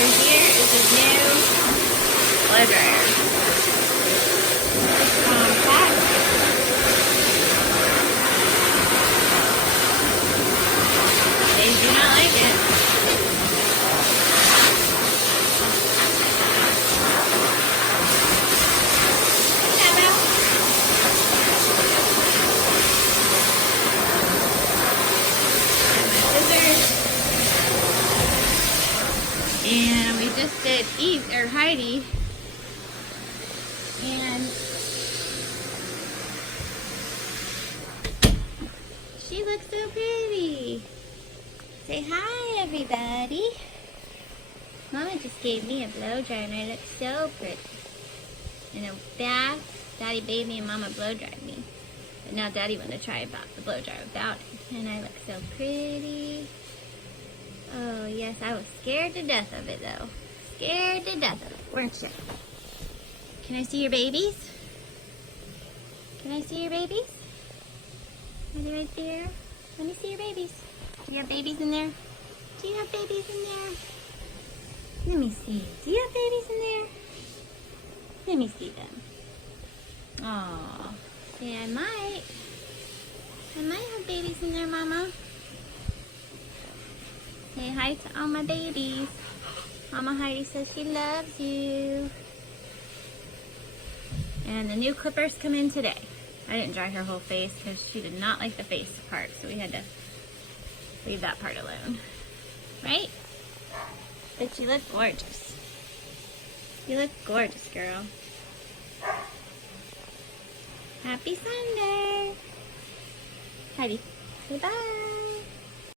here is his new blow dryer. It's compact. They do not like it. And we just did Heidi, and she looks so pretty. Say hi, everybody. Mama just gave me a blow dry, and I look so pretty. In a bath, Daddy bathed me, and Mama blow dried me. But now Daddy wanted to try about the blow dry without it, and I look so pretty. Oh, yes, I was scared to death of it, though. Scared to death of it, weren't you? Can I see your babies? Can I see your babies? Are they right there? Let me see your babies. Do you have babies in there? Do you have babies in there? Let me see. Do you have babies in there? Let me see them. Aw. Yeah, I might. I might have babies in there, Mama. Say hi to all my babies. Mama Heidi says she loves you. And the new clippers come in today. I didn't dry her whole face because she did not like the face part, so we had to leave that part alone. Right? But you look gorgeous. You look gorgeous, girl. Happy Sunday. Heidi, say bye.